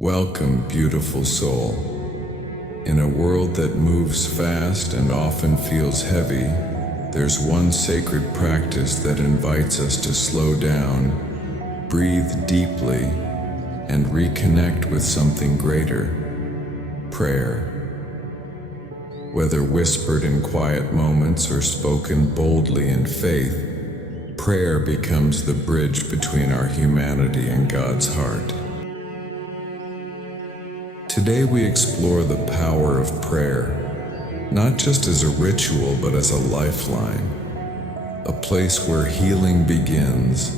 Welcome, beautiful soul. In a world that moves fast and often feels heavy, there's one sacred practice that invites us to slow down, breathe deeply, and reconnect with something greater: prayer. Whether whispered in quiet moments or spoken boldly in faith, prayer becomes the bridge between our humanity and God's heart. Today we explore the power of prayer, not just as a ritual but as a lifeline, a place where healing begins,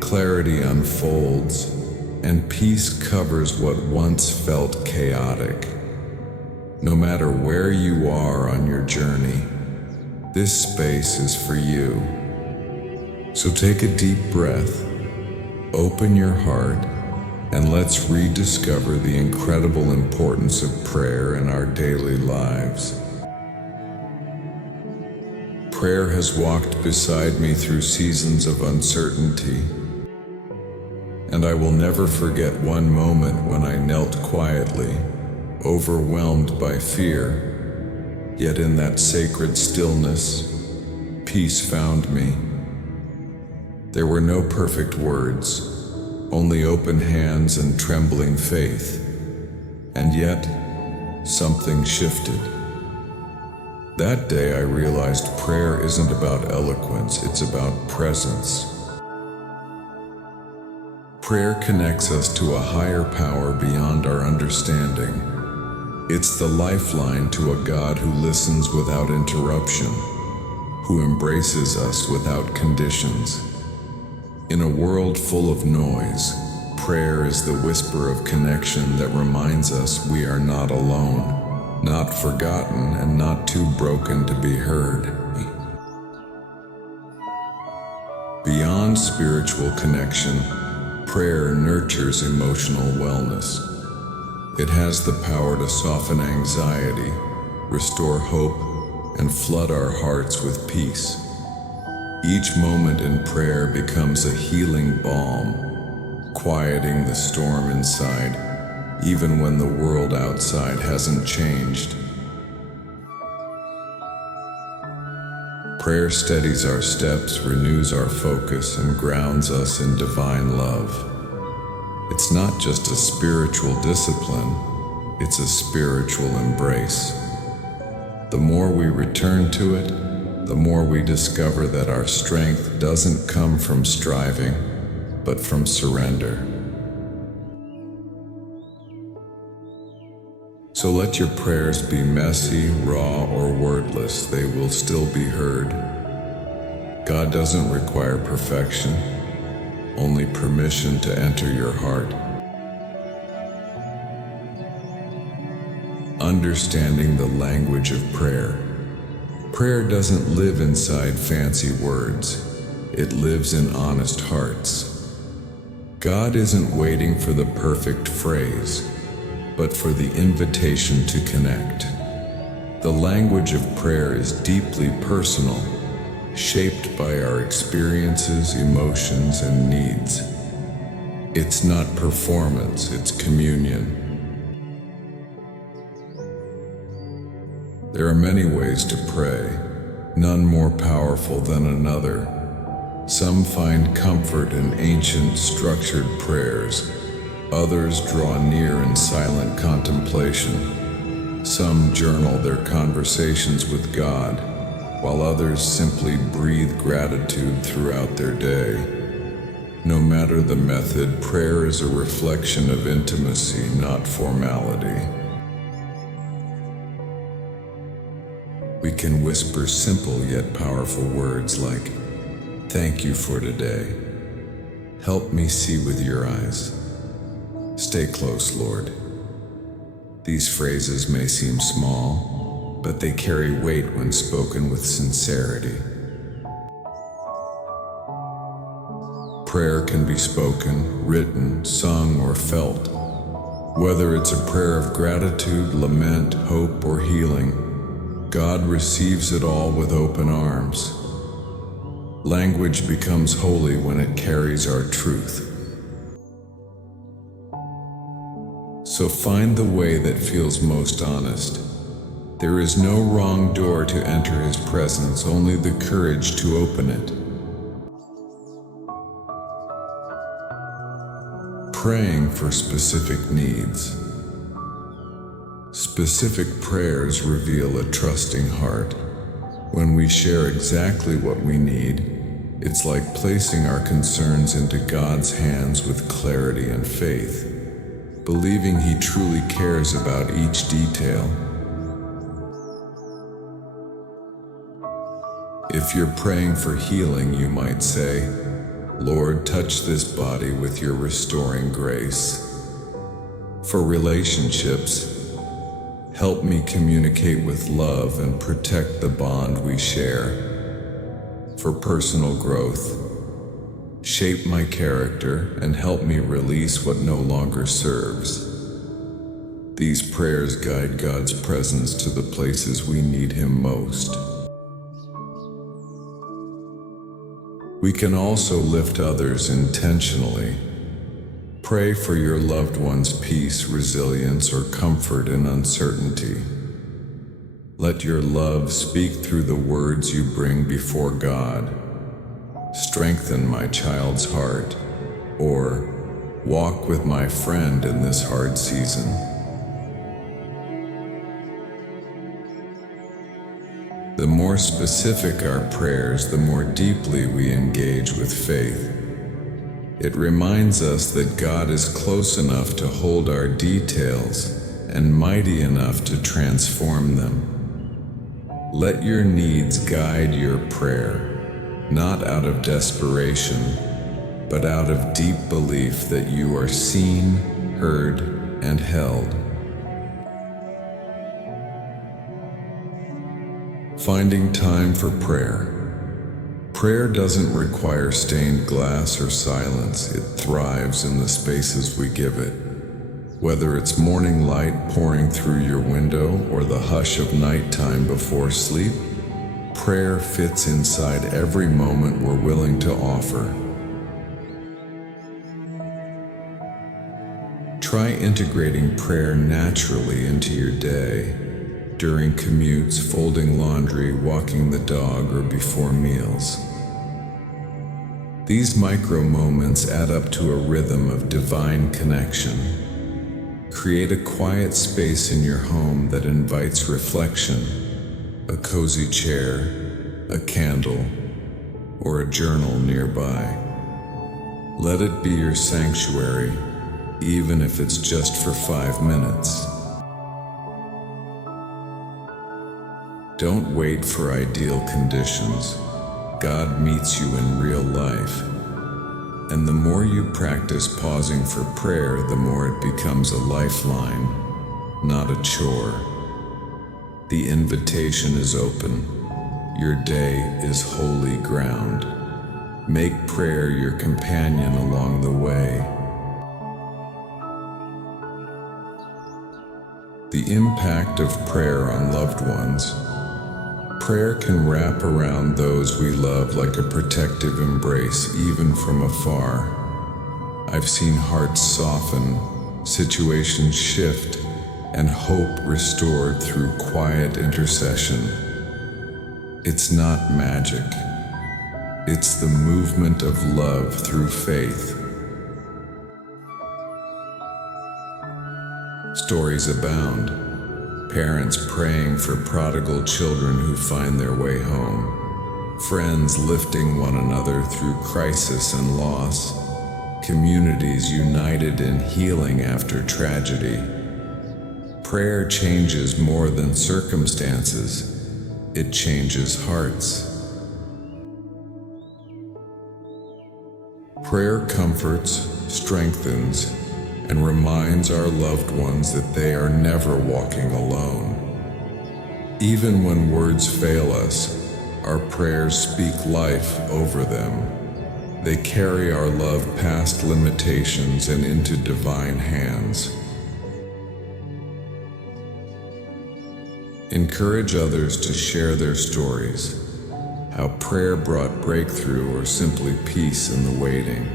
clarity unfolds, and peace covers what once felt chaotic. No matter where you are on your journey, this space is for you. So take a deep breath, open your heart, and let's rediscover the incredible importance of prayer in our daily lives. Prayer has walked beside me through seasons of uncertainty, and I will never forget one moment when I knelt quietly, overwhelmed by fear. Yet in that sacred stillness, peace found me. There were no perfect words, only open hands and trembling faith. And yet, something shifted. That day I realized prayer isn't about eloquence, it's about presence. Prayer connects us to a higher power beyond our understanding. It's the lifeline to a God who listens without interruption, who embraces us without conditions. In a world full of noise, prayer is the whisper of connection that reminds us we are not alone, not forgotten, and not too broken to be heard. Beyond spiritual connection, prayer nurtures emotional wellness. It has the power to soften anxiety, restore hope, and flood our hearts with peace. Each moment in prayer becomes a healing balm, quieting the storm inside, even when the world outside hasn't changed. Prayer steadies our steps, renews our focus, and grounds us in divine love. It's not just a spiritual discipline, it's a spiritual embrace. The more we return to it, the more we discover that our strength doesn't come from striving, but from surrender. So let your prayers be messy, raw, or wordless, they will still be heard. God doesn't require perfection, only permission to enter your heart. Understanding the language of prayer. Prayer doesn't live inside fancy words, it lives in honest hearts. God isn't waiting for the perfect phrase, but for the invitation to connect. The language of prayer is deeply personal, shaped by our experiences, emotions, and needs. It's not performance, it's communion. There are many ways to pray, none more powerful than another. Some find comfort in ancient, structured prayers. Others draw near in silent contemplation. Some journal their conversations with God, while others simply breathe gratitude throughout their day. No matter the method, prayer is a reflection of intimacy, not formality. We can whisper simple yet powerful words like, "Thank you for today. Help me see with your eyes. Stay close, Lord." These phrases may seem small, but they carry weight when spoken with sincerity. Prayer can be spoken, written, sung, or felt. Whether it's a prayer of gratitude, lament, hope, or healing, God receives it all with open arms. Language becomes holy when it carries our truth. So find the way that feels most honest. There is no wrong door to enter His presence, only the courage to open it. Praying for specific needs. Specific prayers reveal a trusting heart. When we share exactly what we need, it's like placing our concerns into God's hands with clarity and faith, believing He truly cares about each detail. If you're praying for healing, you might say, "Lord, touch this body with your restoring grace." For relationships, help me communicate with love and protect the bond we share. For personal growth, shape my character and help me release what no longer serves. These prayers guide God's presence to the places we need Him most. We can also lift others intentionally. Pray for your loved one's peace, resilience, or comfort in uncertainty. Let your love speak through the words you bring before God. Strengthen my child's heart, or walk with my friend in this hard season. The more specific our prayers, the more deeply we engage with faith. It reminds us that God is close enough to hold our details and mighty enough to transform them. Let your needs guide your prayer, not out of desperation, but out of deep belief that you are seen, heard, and held. Finding time for prayer. Prayer doesn't require stained glass or silence. It thrives in the spaces we give it. Whether it's morning light pouring through your window or the hush of nighttime before sleep, prayer fits inside every moment we're willing to offer. Try integrating prayer naturally into your day, during commutes, folding laundry, walking the dog, or before meals. These micro moments add up to a rhythm of divine connection. Create a quiet space in your home that invites reflection, a cozy chair, a candle, or a journal nearby. Let it be your sanctuary, even if it's just for 5 minutes. Don't wait for ideal conditions. God meets you in real life. And the more you practice pausing for prayer, the more it becomes a lifeline, not a chore. The invitation is open. Your day is holy ground. Make prayer your companion along the way. The impact of prayer on loved ones. Prayer can wrap around those we love like a protective embrace, even from afar. I've seen hearts soften, situations shift, and hope restored through quiet intercession. It's not magic. It's the movement of love through faith. Stories abound. Parents praying for prodigal children who find their way home. Friends lifting one another through crisis and loss. Communities united in healing after tragedy. Prayer changes more than circumstances. It changes hearts. Prayer comforts, strengthens, and reminds our loved ones that they are never walking alone. Even when words fail us, our prayers speak life over them. They carry our love past limitations and into divine hands. Encourage others to share their stories, how prayer brought breakthrough or simply peace in the waiting.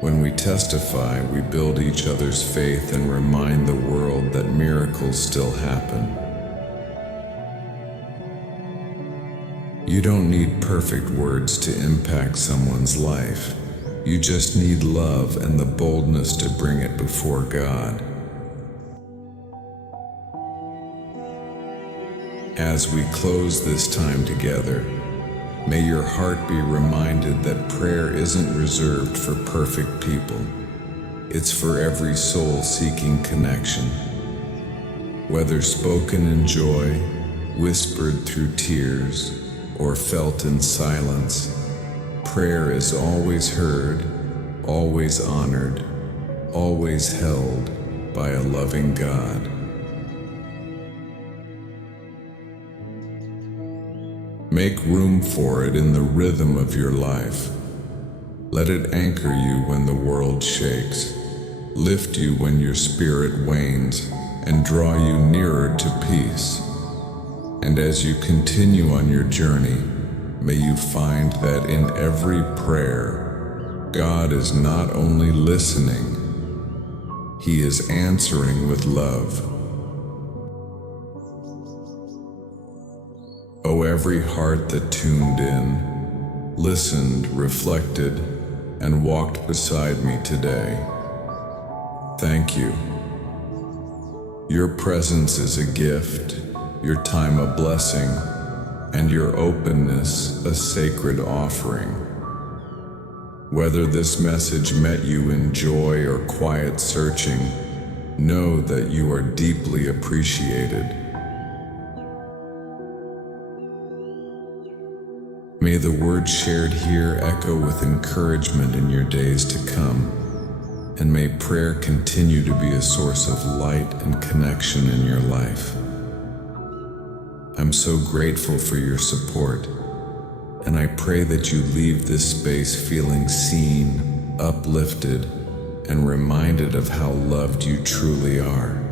When we testify, we build each other's faith and remind the world that miracles still happen. You don't need perfect words to impact someone's life. You just need love and the boldness to bring it before God. As we close this time together, may your heart be reminded that prayer isn't reserved for perfect people. It's for every soul seeking connection. Whether spoken in joy, whispered through tears, or felt in silence, prayer is always heard, always honored, always held by a loving God. Make room for it in the rhythm of your life. Let it anchor you when the world shakes, lift you when your spirit wanes, and draw you nearer to peace. And as you continue on your journey, may you find that in every prayer, God is not only listening, He is answering with love. Oh, every heart that tuned in, listened, reflected, and walked beside me today, thank you. Your presence is a gift, your time a blessing, and your openness a sacred offering. Whether this message met you in joy or quiet searching, know that you are deeply appreciated. May the words shared here echo with encouragement in your days to come, and may prayer continue to be a source of light and connection in your life. I'm so grateful for your support, and I pray that you leave this space feeling seen, uplifted, and reminded of how loved you truly are.